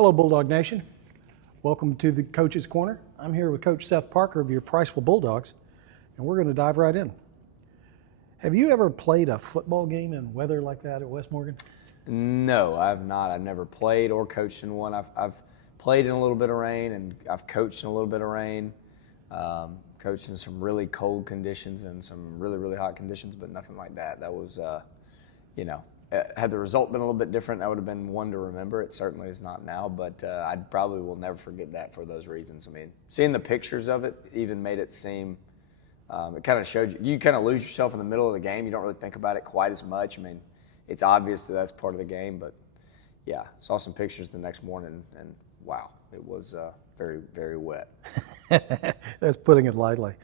Hello, Bulldog Nation. Welcome to the Coach's Corner. I'm here with Coach Seth Parker of your Priceville Bulldogs, and we're going to dive right in. Have you ever played a football game in weather like that at West Morgan? No, I have not. I've never played or coached in one. I've played in a little bit of rain, and I've coached in a little bit of rain. Coached in some really cold conditions and some really, really hot conditions, but nothing like that. That was, had the result been a little bit different, that would have been one to remember. It certainly is not now, but I probably will never forget that for those reasons. I mean, seeing the pictures of it even made it seem, it kind of showed you kind of lose yourself in the middle of the game. You don't really think about it quite as much. I mean, it's obvious that that's part of the game, but yeah, saw some pictures the next morning, and wow, it was very, very wet. That's putting it lightly.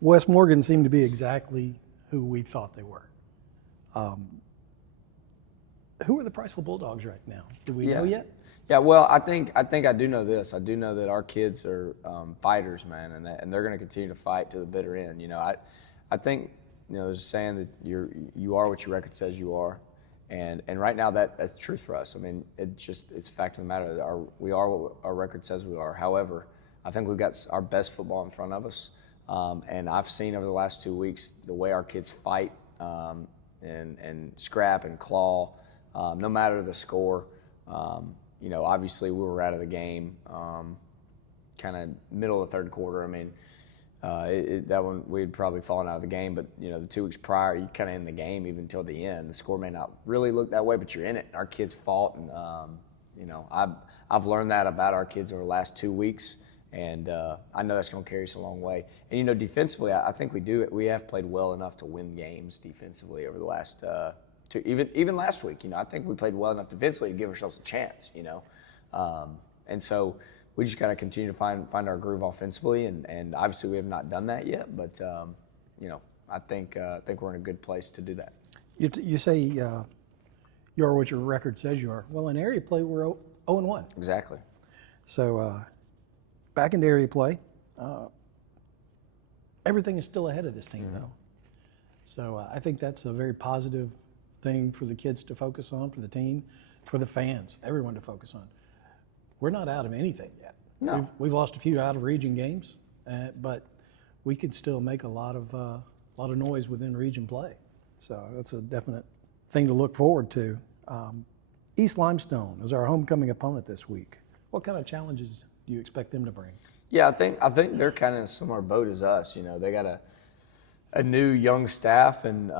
West Morgan seemed to be exactly who we thought they were. Who are the Priceville Bulldogs right now? Do we know yet? Yeah, well, I think I do know this. I do know that our kids are fighters, man, and they're going to continue to fight to the bitter end. You know, I think, you know, there's a saying that you are what your record says you are, and right now that's the truth for us. I mean, it's a fact of the matter. We are what our record says we are. However, I think we've got our best football in front of us, and I've seen over the last 2 weeks the way our kids fight and scrap and claw, no matter the score. You know, obviously we were out of the game, kind of middle of the third quarter. I mean, that one we'd probably fallen out of the game, but you know, the 2 weeks prior, you kind of in the game even until the end. The score may not really look that way, but you're in it. Our kids fought, and you know, I've learned that about our kids over the last 2 weeks, and I know that's going to carry us a long way. And you know, defensively, I think we have played well enough to win games defensively over the last. Even last week, you know, I think we played well enough defensively to give ourselves a chance, you know, and so we just got to continue to find our groove offensively, and obviously we have not done that yet, but you know, I think we're in a good place to do that. You say you are what your record says you are. Well, in area play, we're 0-1. Exactly. So back into area play, everything is still ahead of this team, though. So I think that's a very positive thing for the kids to focus on, for the team, for the fans, everyone to focus on. We're not out of anything yet. No. We've lost a few out-of-region games, but we could still make a lot of noise within region play. So that's a definite thing to look forward to. East Limestone is our homecoming opponent this week. What kind of challenges do you expect them to bring? Yeah, I think they're kind of in a similar boat as us. You know, they got a new young staff, and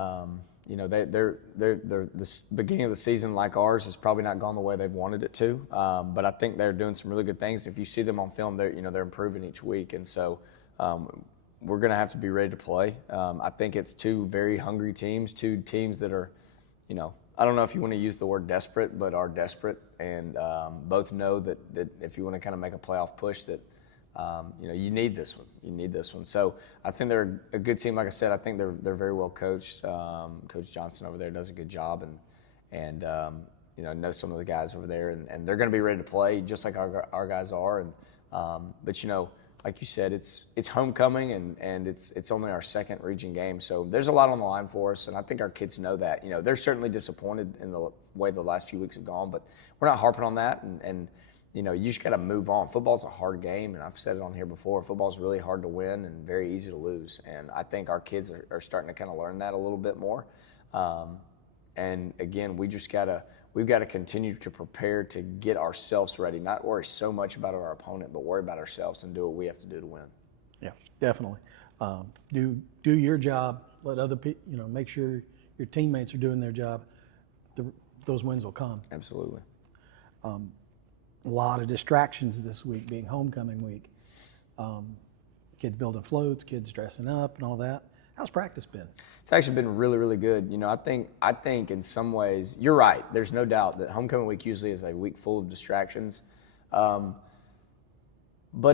you know, they're the beginning of the season, like ours, has probably not gone the way they've wanted it to. But I think they're doing some really good things. If you see them on film, they're improving each week, and so we're going to have to be ready to play. I think it's two very hungry teams, two teams that are, you know, I don't know if you want to use the word desperate, but are desperate, and both know that if you want to kind of make a playoff push, that you know, you need this one. You need this one. So I think they're a good team. Like I said, I think they're very well coached. Coach Johnson over there does a good job, and you know, knows some of the guys over there, and they're going to be ready to play just like our guys are. And but you know, like you said, it's homecoming, and it's only our second region game, so there's a lot on the line for us, and I think our kids know that. You know, they're certainly disappointed in the way the last few weeks have gone, but we're not harping on that, and you know, you just got to move on. Football's a hard game, and I've said it on here before. Football's really hard to win and very easy to lose, and I think our kids are starting to kind of learn that a little bit more. And again, we've got to continue to prepare to get ourselves ready, not worry so much about our opponent, but worry about ourselves and do what we have to do to win. Yeah, definitely. Do your job. Let other people, you know, make sure your teammates are doing their job. Those wins will come. Absolutely. A lot of distractions this week, being homecoming week. Kids building floats, kids dressing up, and all that. How's practice been? It's actually been really, really good. You know, I think in some ways you're right. There's no doubt that homecoming week usually is a week full of distractions, but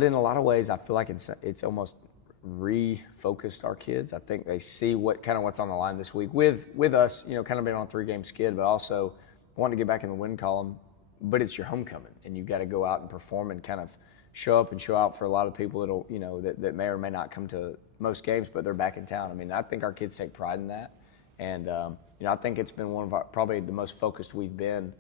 in a lot of ways, I feel like it's almost refocused our kids. I think they see what's on the line this week with us. You know, kind of being on a 3-game skid, but also wanting to get back in the win column. But it's your homecoming, and you got to go out and perform and kind of show up and show out for a lot of people that'll, you know, that may or may not come to most games, but they're back in town. I mean, I think our kids take pride in that, and you know, I think it's been one of probably the most focused we've been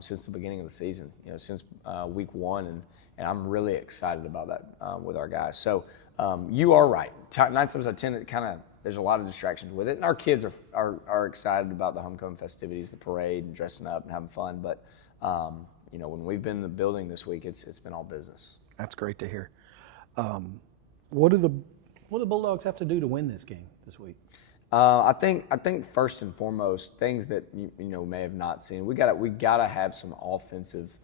since the beginning of the season, since week one, and I'm really excited about that with our guys. So you are right. 9 times out of 10, it kind of there's a lot of distractions with it, and our kids are excited about the homecoming festivities, the parade, and dressing up and having fun. But when we've been in the building this week, it's been all business. That's great to hear. What do the Bulldogs have to do to win this game this week? I think first and foremost, things that you may have not seen. We gotta have some offensive,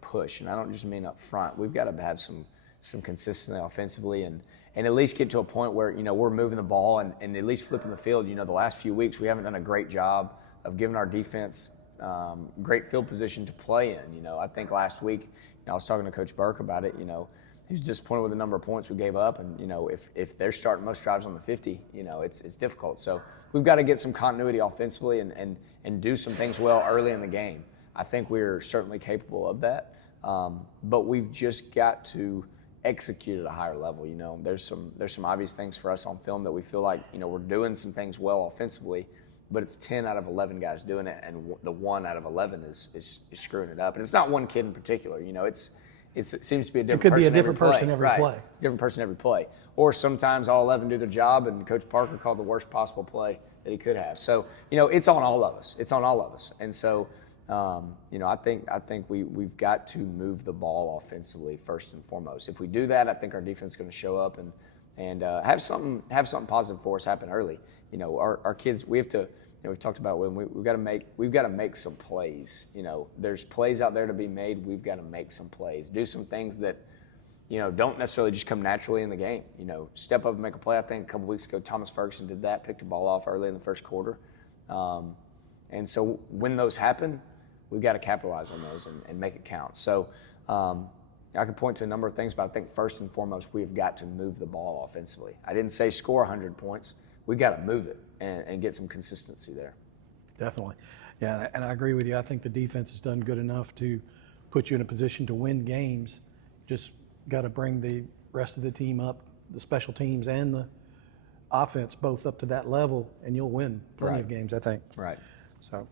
push, and I don't just mean up front. We've got to have some consistency offensively, and at least get to a point where we're moving the ball and at least flipping the field. The last few weeks we haven't done a great job of giving our defense great field position to play in. I think last week I was talking to Coach Burke about it. He was disappointed with the number of points we gave up, and if they're starting most drives on the 50, it's difficult. So we've got to get some continuity offensively and do some things well early in the game. I think we're certainly capable of that, but we've just got to execute at a higher level. There's some obvious things for us on film that we feel like we're doing some things well offensively, but it's 10 out of 11 guys doing it, and the 1 out of 11 is screwing it up. And it's not one kid in particular. It seems to be a different person. It could be a different person every right. play. It's a different person every play. Or sometimes all 11 do their job, and Coach Parker called the worst possible play that he could have. So it's on all of us. It's on all of us. And so I think we've got to move the ball offensively first and foremost. If we do that, I think our defense is going to show up and have something positive for us happen early. Our kids, we have to. We've talked about when we've got to make some plays. There's plays out there to be made. We've got to make some plays, do some things that don't necessarily just come naturally in the game. Step up and make a play. I think a couple weeks ago Thomas Ferguson did that, picked the ball off early in the first quarter, and so when those happen, we've got to capitalize on those and make it count. So I could point to a number of things, but I think first and foremost we've got to move the ball offensively. I didn't say score 100 points. We've got to move it and get some consistency there. Definitely. Yeah, and I agree with you. I think the defense has done good enough to put you in a position to win games. Just got to bring the rest of the team up, the special teams and the offense both up to that level, and you'll win plenty of games, I think. Right. So,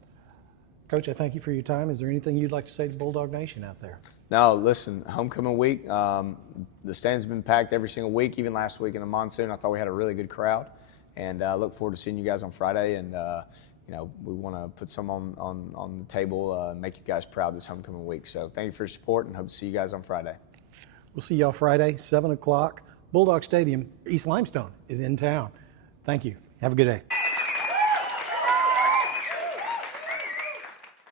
Coach, I thank you for your time. Is there anything you'd like to say to Bulldog Nation out there? No, listen, homecoming week, the stands have been packed every single week, even last week in the monsoon. I thought we had a really good crowd. And I look forward to seeing you guys on Friday. And, we want to put some on the table and make you guys proud this homecoming week. So thank you for your support, and hope to see you guys on Friday. We'll see y'all Friday, 7 o'clock. Bulldog Stadium, East Limestone is in town. Thank you. Have a good day.